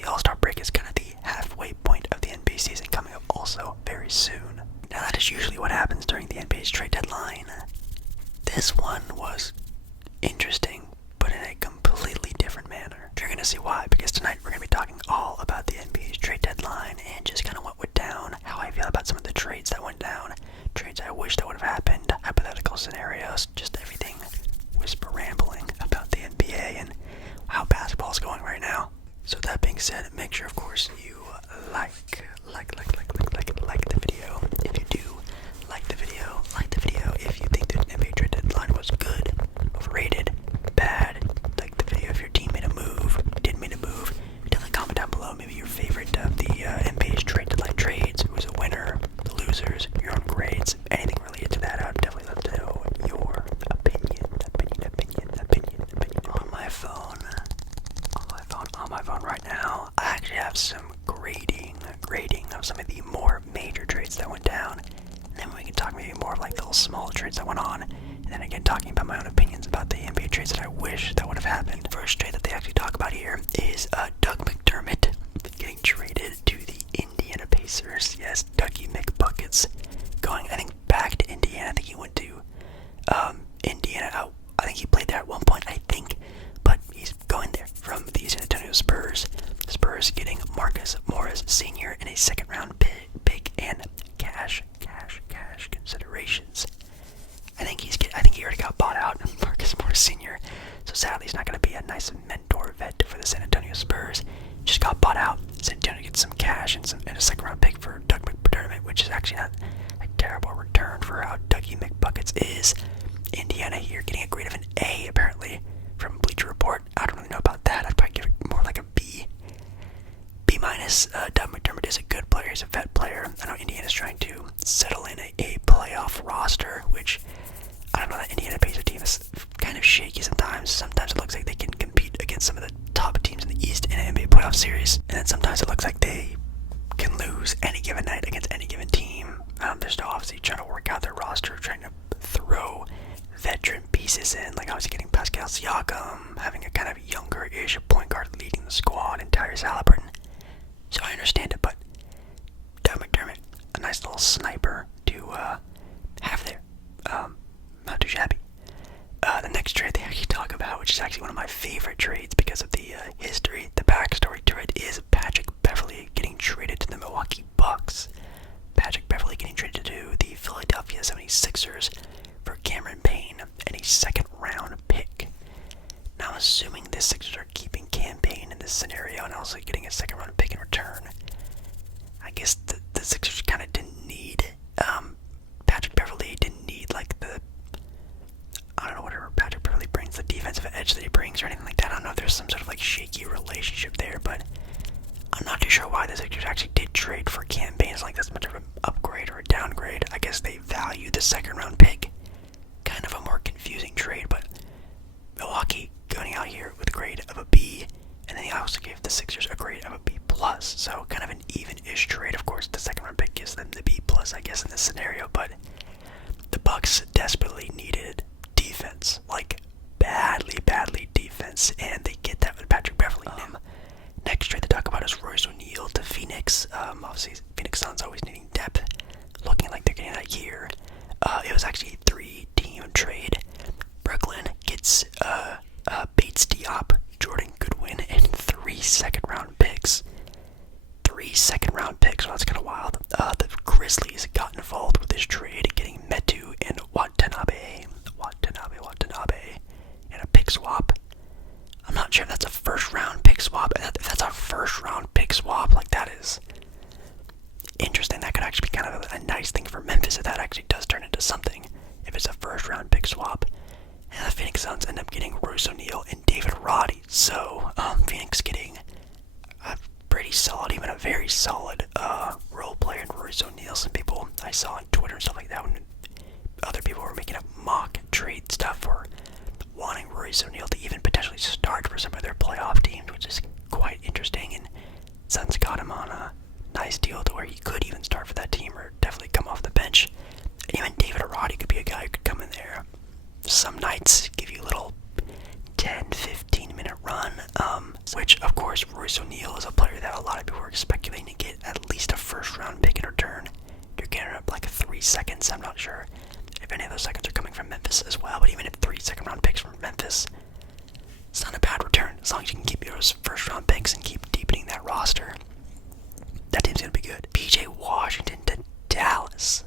the All-Star break is kind of the halfway point of the NBA season coming up also very soon. Now that is usually what happens during the NBA's trade deadline. This one was interesting, but in a completely different manner. You're going to see why, because tonight we're going to be talking all about the NBA's trade deadline and just kind of what went down, how I feel about some of the trades that went down, trades I wish that would have happened, hypothetical scenarios, just everything whisper rambling about the NBA and how basketball is going right now. So that being said, make sure of course you like the video. If you do like the video, if you think the NBA trade deadline was good, overrated, bad, like the video if your team made a move, didn't make a move, definitely comment down below maybe your favorite of the NBA's trade deadline trades, who's a winner, the losers, your own grades, anything related to that. I'd definitely love to know your opinion. On my phone right now, I actually have some grading of some of the more major trades that went down, and then we can talk maybe more of like the little small trades that went on, and then again talking about my own opinions about the NBA trades that I wish that would have happened. First trade that they actually talk about here is Doug McDermott getting traded to the Indiana Pacers. Yes, Dougie McBuckets going, I think, back to Indiana. I think he went to Indiana. I think he played there at one point, but he's going there from the San Antonio Spurs. Spurs getting Marcus Morris Sr. in a second-round pick and cash considerations. I think he already got bought out, Marcus Morris Sr. So sadly, he's not going to be a nice mentor vet for the San Antonio Spurs. Just got bought out. San Antonio gets some cash and a second-round pick for Doug McDermott, which is actually not a terrible return for how Dougie McBuckets is. Indiana here getting a grade of an A apparently from Bleacher Report. I don't really know about that. I'd probably give it more like a B. B minus. Doug McDermott is a good player. He's a vet player. I know Indiana's trying to settle in a playoff roster, which I don't know. That Indiana Pacers team is kind of shaky sometimes. Sometimes it looks like they can compete against some of the top teams in the East in an NBA playoff series, and then sometimes it looks like they can lose any given night against any given team. They're still obviously trying to work out their roster, trying to throw veteran pieces in, like obviously getting Pascal Siakam, having a kind of younger-ish point guard leading the squad, and Tyrese Halliburton. So I understand it, but Doug McDermott, a nice little sniper to have there. Not too shabby. The next trade they actually talk about, which is actually one of my favorite trades because of the history, the backstory to it, is Patrick Beverley getting traded to the Milwaukee Bucks. Patrick Beverley getting traded to the Philadelphia 76ers for Cameron Payne and a second-round pick. Now, I'm assuming the Sixers are keeping Cam Payne in this scenario and also getting a second-round pick in return. I guess the Sixers kind of didn't need Patrick Beverley, didn't need like the, I don't know, whatever Patrick Beverley brings, the defensive edge that he brings or anything like that. I don't know if there's some sort of like shaky relationship there, but I'm not too sure why the Sixers actually did trade for Cam Payne. It's like that's much of an upgrade or a downgrade. I guess they value the second-round pick. Kind of a more confusing trade, but Milwaukee going out here with a grade of a B, and then he also gave the Sixers a grade of a B+, so kind of an even-ish trade. Of course, the second-round pick gives them the B+, I guess, in this scenario, but the Bucks desperately needed defense, like badly defense, and they get that with Patrick Beverley. Next trade to talk about is Royce O'Neal to Phoenix. Obviously, Phoenix Suns always needing depth, looking like they're getting that here. It was actually a 3-team trade. Brooklyn gets Bates Diop, Jordan Goodwin, and 3 second-round picks. 3 second-round picks, well, that's kind of wild. The Grizzlies got involved with this trade, getting Metu and Watanabe, and a pick swap. I'm not sure if that's a first-round pick swap. If that's a first-round pick swap, like that is interesting. That could actually be kind of a nice thing for Memphis if that actually does turn into something. If it's a first-round pick swap. And the Phoenix Suns end up getting Royce O'Neal and David Roddy. So, Phoenix getting a pretty solid, even a very solid role player in Royce O'Neal. Some people I saw on Twitter and stuff like that when other people were making up mock trade stuff for wanting Royce O'Neal to even potentially start for some of their playoff teams, which is quite interesting. And Suns got him on a nice deal to where he could even start for that team or definitely come off the bench. And even David Roddy could be a guy who could come in there some nights, give you a little 10-15 minute run, which of course Royce O'Neal is a player not sure if any of those seconds are coming from Memphis as well, but even if 3 second-round picks from Memphis, it's not a bad return. As long as you can keep those first-round picks and keep deepening that roster, that team's going to be good. PJ Washington to Dallas.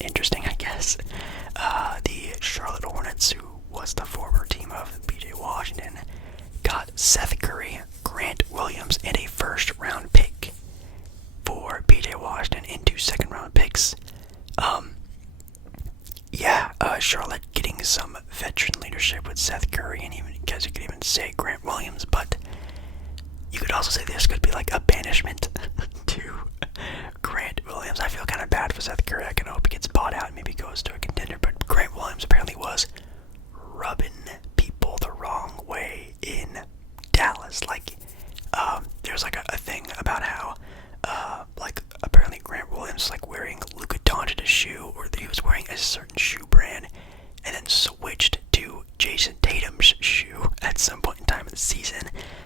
Interesting, I guess. The Charlotte Hornets, who was the former team of PJ Washington, got Seth Curry, Grant Williams, and a first-round pick for PJ Washington and 2 second-round picks. Charlotte getting some veteran leadership with Seth Curry, and even because you could even say Grant Williams, but you could also say this could be like a banishment to Grant Williams. I feel kind of bad for Seth Curry. I can hope he gets bought out and maybe goes to a contender, but Grant Williams apparently was rubbing people the wrong way in Dallas. Like, there's like a thing about how, apparently Grant Williams like wearing Luka Doncic's shoe, or he was wearing a certain shoe brand, and then switched to Jason Tatum's shoe at some point in time in the season.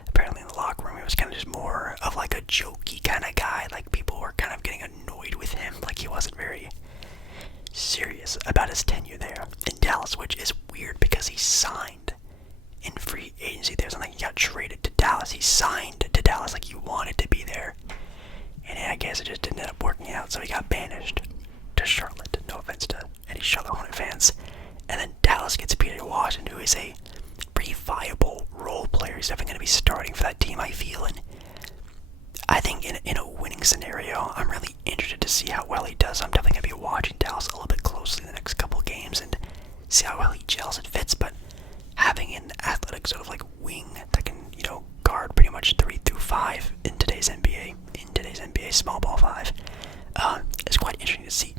Apparently in the locker room, he was kind of just more of like a jokey kind of guy. Like, people were kind of getting annoyed with him. Like, he wasn't very serious about his tenure there in Dallas, which is weird because he signed in free agency. There's something, he got traded to Dallas. He signed to Dallas like he wanted to be there. And I guess it just didn't end up working out, so he got banished to Charlotte. No offense to any Charlotte Hornet fans. And then Dallas gets PJ Washington, who is a pretty viable role player. He's definitely going to be starting for that team, I feel. And I think in a winning scenario, I'm really interested to see how well he does. I'm definitely going to be watching Dallas a little bit closely the next couple games and see how well he gels and fits. But having an athletic sort of like wing that can, guard pretty much 3 through 5 in today's NBA, small ball 5, is quite interesting to see.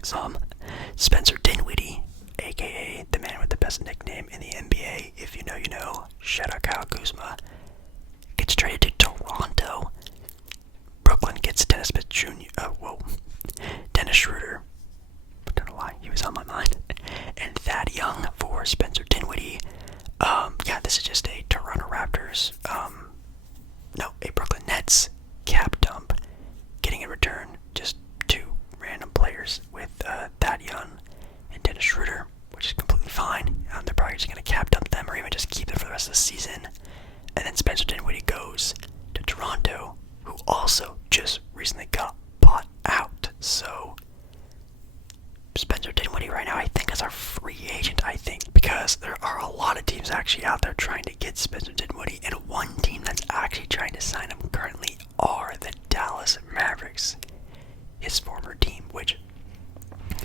Spencer Dinwiddie, aka the man with the best nickname in the NBA, if you know, you know. Shout out Kyle Kuzma. Gets traded to Toronto. Brooklyn gets Dennis Smith Jr. Dennis Schroeder. I don't know why he was on my mind. And Thad Young for Spencer Dinwiddie. This is just a Toronto Raptors. A Brooklyn Nets cap dump. Getting in return just 2 random players with Thad Young and Dennis Schroeder, which is completely fine. They're probably just going to cap dump them or even just keep them for the rest of the season. And then Spencer Dinwiddie goes to Toronto, who also just recently got bought out. So Spencer Dinwiddie right now, I think, is our free agent, because there are a lot of teams actually out there trying to get Spencer Dinwiddie, and one team that's actually trying to sign him currently are the Dallas Mavericks, his former team, which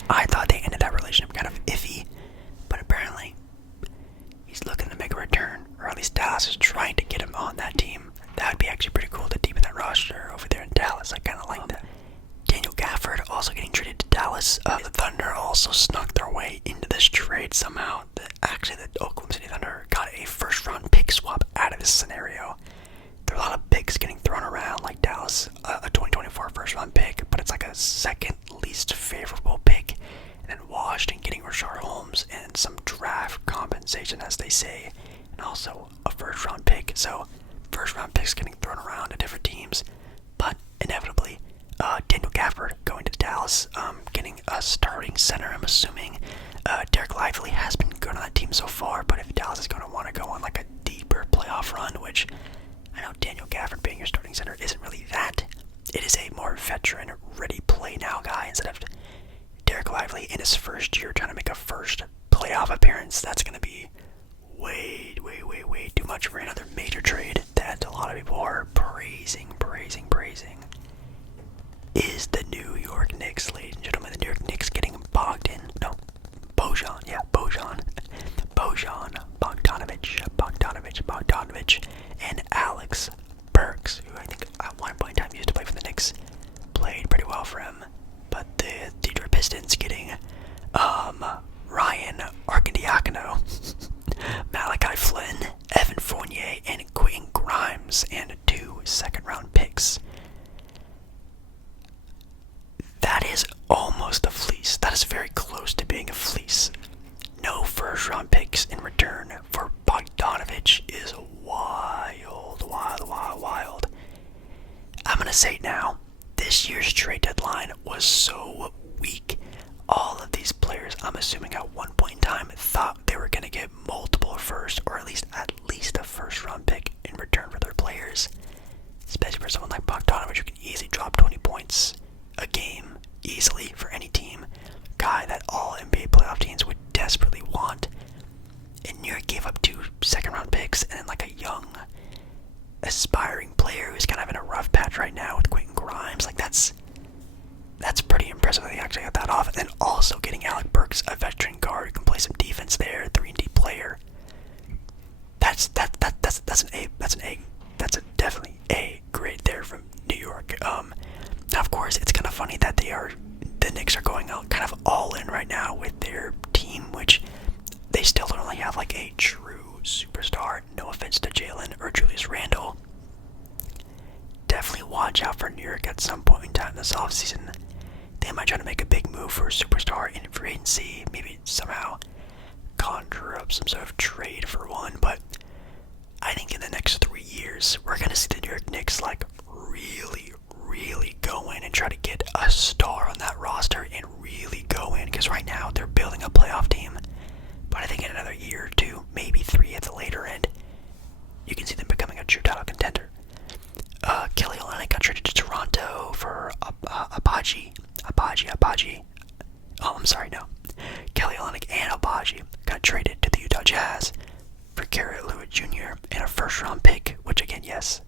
I thought they ended that relationship kind of iffy, but apparently he's looking to make a return, or at least Dallas is trying to get him on that team. That would be actually pretty cool to deepen that roster over there in Dallas. I kind of like that. Daniel Gafford also getting traded to Dallas. The Thunder also snuck their way into this trade somehow. The Oklahoma City Thunder got a first-round pick swap out of this scenario. There are a lot of picks getting thrown around, like Dallas, a 2024 first-round pick, but it's like a second least favorable pick. And then Washington getting Rashard Holmes and some draft compensation, as they say, and also a first-round pick. So first-round picks getting thrown around to different teams, but inevitably, Daniel Gafford going to Dallas, getting a starting center, I'm assuming. Derek Lively has been good on that team so far, but if Dallas is going to want to go on like a deeper playoff run, which I know Daniel Gafford being your starting center isn't really that. It is a more veteran, ready play now guy instead of Derek Lively in his first year trying to make a first playoff appearance. That's going to be way too much for another major trade that a lot of people are praising. Is the New York Knicks, ladies and gentlemen. The New York Knicks getting Bojan, Bogdanovich, and Alex Burks, who I think at one point in time used to play for the Knicks, played pretty well for him. But the Detroit Pistons getting Ryan Arcidiacono, Malachi Flynn, Evan Fournier, and Quentin Grimes, and 2 second-round picks. That is almost a fleece. That is very close to being a fleece. No first-round picks in return for Bogdanovich is wild. I'm going to say now, this year's trade deadline was so weak. all of these players, I'm assuming at one point in time, thought they were going to get multiple first, or at least a first round pick in return for their players. Especially for someone like Bogdanovich, who can easily drop 20 points a game easily for any team. Guy that all NBA playoff teams would desperately want. And New York gave up 2 second round picks and then like a young, aspiring player who's kind of in a rough patch right now with Quentin Grimes. Like that's pretty impressive that they actually got that off. And then also getting Alec Burks, a veteran guard who can play some defense there, 3-and-D player. That's an A. That's a definitely A grade there from New York. Now of course it's kind of funny that the Knicks are going out kind of all in right now with their team, which they still don't really have like a true superstar. No offense to Jalen or Julius Randle. Definitely watch out for New York at some point in time this offseason. They might try to make a big move for a superstar in free agency. Maybe somehow conjure up some sort of trade for one. But I think in the next 3 years, we're going to see the New York Knicks like really go in and try to get a star on that roster and really go in. Because right now, they're building a playoff team. But I think in another year or 2, maybe 3 at the later end, you can see them becoming a true title contender. Kelly Olynyk got traded to Toronto for Abaji. Oh, I'm sorry, no. Kelly Olynyk and Abaji got traded to the Utah Jazz for Garrett Lewis Jr. and a first-round pick, which again, yes,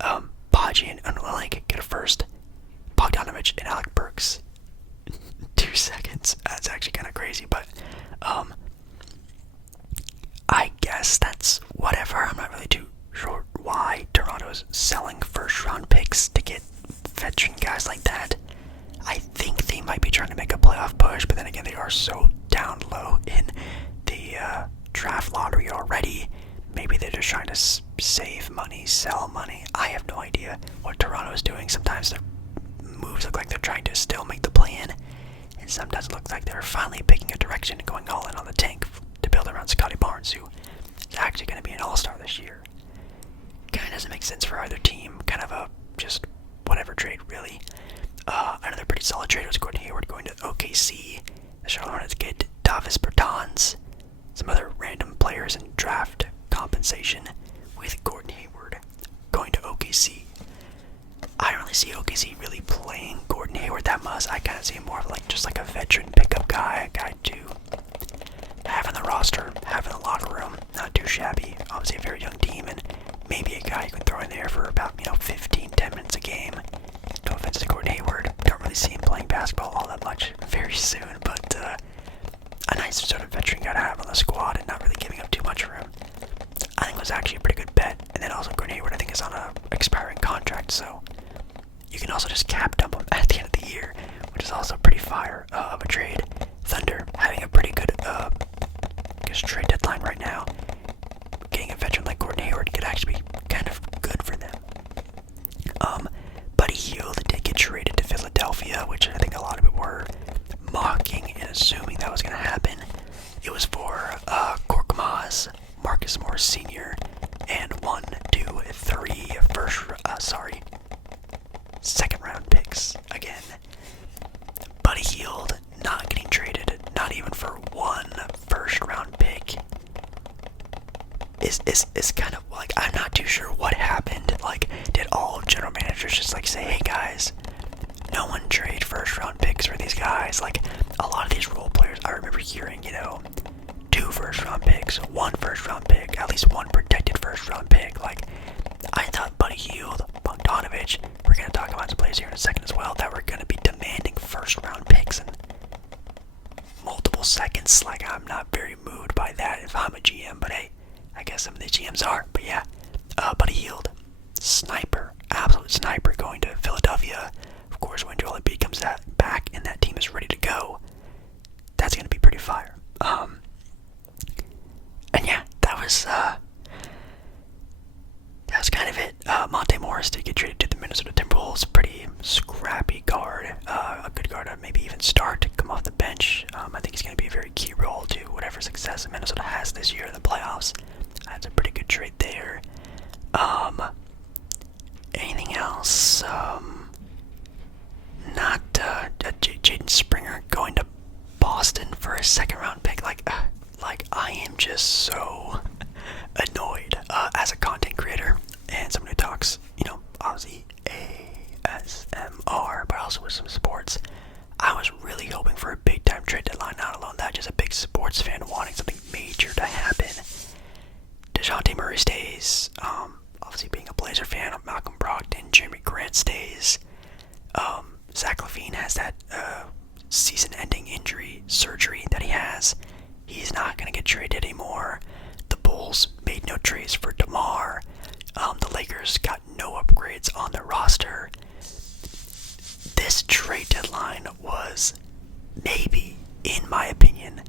Abaji and Olynyk get a first. Bogdanovich and Alec Burks. 2 seconds. That's actually kind of crazy, but I guess that's whatever. I'm not really too sure why Toronto's selling first-round picks to get veteran guys like that. I think they might be trying to make a playoff push, but then again, they are so down low in the draft lottery already. Maybe they're just trying to save money, sell money. I have no idea what Toronto is doing. Sometimes their moves look like they're trying to still make the play-in, and sometimes it looks like they're finally picking a direction and going all in on the tank to build around Scotty Barnes, who is actually going to be an all-star this year. Kind of doesn't make sense for either team. Kind of a just whatever trade, really. Another pretty solid trade was Gordon Hayward going to OKC. The Charlotte Hornets get Davis Bertans, some other random players in draft compensation, with Gordon Hayward going to OKC. I don't really see OKC really playing Gordon Hayward that much. I kind of see him more of like just like a veteran pickup guy, a guy to have in the roster, have in the locker room. Not too shabby. Obviously a very young team, and maybe a guy you can throw in there for about 10 minutes a game. No offense to Gordon Hayward. Don't really see him playing basketball all that much very soon, but a nice sort of veteran guy to have on the squad and not really giving up too much for him. I think it was actually a pretty good bet. And then also Gordon Hayward, I think, is on a expiring contract, so you can also just cap dump him at the end of the year, which is also pretty fire of a trade. Thunder having a pretty good trade deadline right now. Getting a veteran like Gordon Hayward could actually be kind of good for them. Buddy Hield did get traded to Philadelphia, which I think a lot of people were mocking and assuming that was going to happen. It was for Korkmaz, Marcus Morris Sr., and 1, 2, 3 second round picks again. Buddy Hield not getting traded, not even for 1 first round pick, is kind of like, I'm not too sure what happened. Like, did all general managers just like say, hey guys, no one trade first round picks for these guys? Like, a lot of these role players, I remember hearing, 2 first round picks, 1 first round pick, at least 1 protected first round pick. Like, I thought Buddy Hield, Bogdanovich, we're going to talk about some players here in a second as well, that were going to be demanding first round picks in multiple seconds. Like, I'm not very moved by that if I'm a GM, but hey, I guess some of the GMs are. But yeah, Buddy Hield, sniper, absolute sniper, going to Philadelphia. Of course, when Joel Embiid comes back and that team is ready to go, that's going to be pretty fire. And yeah, that was kind of it. Monte Morris did get traded to the Minnesota Timberwolves. Pretty scrappy guard, a good guard to maybe even start to come off the bench. I think he's going to be a very key role to whatever success Minnesota has this year in the playoffs. That's a pretty good trade there. also with some sports. I was really hoping for a big time trade deadline, not alone that, just a big sports fan wanting something major to happen. DeJounte Murray stays. Obviously being a Blazer fan, Malcolm Brogdon, Jeremy Grant stays. Zach LaVine has that season-ending injury surgery that he has. He's not going to get traded anymore. The Bulls made no trades for DeMar. The Lakers got no upgrades on their roster. This trade deadline was maybe, in my opinion,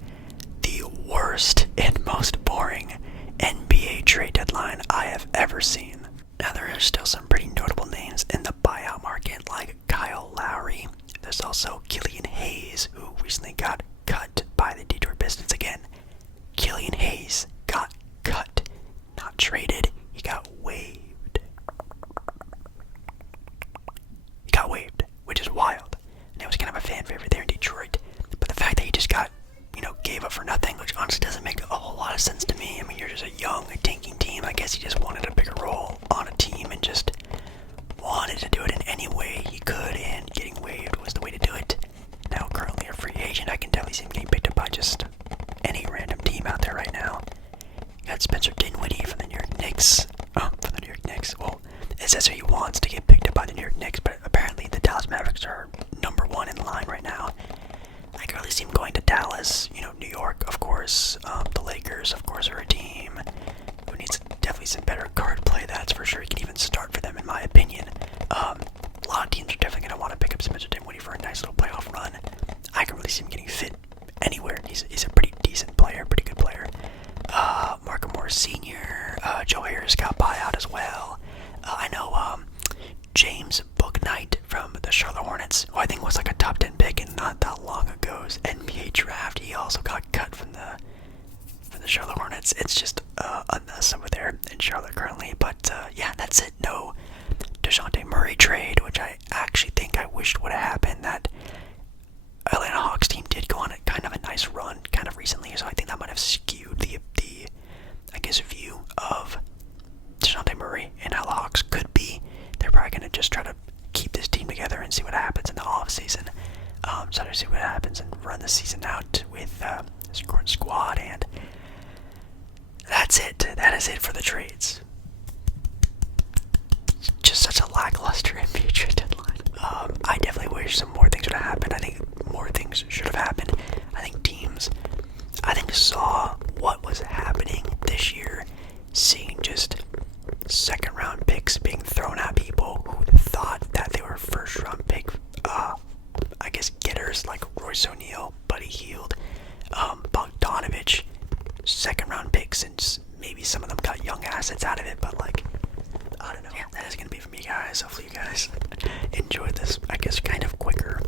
the worst and most boring NBA trade deadline I have ever seen. Now, there are still some pretty notable names in the buyout market, like Kyle Lowry. There's also Killian Hayes, who recently got cut by the Detroit Pistons again. Killian Hayes got cut, not traded. He got waived. Which is wild. And it was kind of a fan favorite there in Detroit. But the fact that he just got, gave up for nothing, which honestly doesn't make a whole lot of sense to me. I mean, you're just a young, tanking team. I guess he just wanted a bigger role on a team and just wanted to do it in any way he could, and getting waived was the way to do it. Now, currently a free agent, I can definitely see him getting picked up by just any random team out there right now. You got Spencer Dinwiddie from the New York Knicks. Well, it says he wants to get picked up by the New York Knicks, but apparently the Dallas Mavericks are number one in line right now. I can really see him going to Dallas. New York, of course. The Lakers, of course, are a team who needs definitely some better guard play. That's for sure. He can even start for them, in my opinion. A lot of teams are definitely going to want to pick up Spencer Dinwiddie for a nice little playoff run. I can really see him getting fit anywhere. He's a pretty decent player, pretty good player. Marco Morris Sr., Joe Harris got buyout as well. I know James Bouknight from the Charlotte Hornets, who I think was like a top 10 pick and not that long ago's NBA draft. He also got cut from the Charlotte Hornets. It's just a mess over there in Charlotte currently. But yeah, that's it. No DeJounte Murray trade, which I actually think I wished would have happened. That Atlanta Hawks team did go on a kind of a nice run kind of recently, so I think that might have skewed the I guess view of DeJounte Murray and how the Hawks could be. They're probably going to just try to keep this team together and see what happens in the offseason. So to see what happens and run the season out with this current squad. And that's it. That is it for the trades. Just such a lackluster NBA trade deadline. I definitely wish some more things would have happened. I think more things should have happened. I think teams, saw what was happening this year, seeing just second round picks being thrown at people who thought that they were first round pick, getters like Royce O'Neal, Buddy Hield, Bogdanovich, second round picks, and maybe some of them got young assets out of it, but I don't know. Yeah, that is going to be from you guys. Hopefully you guys enjoyed this, kind of quicker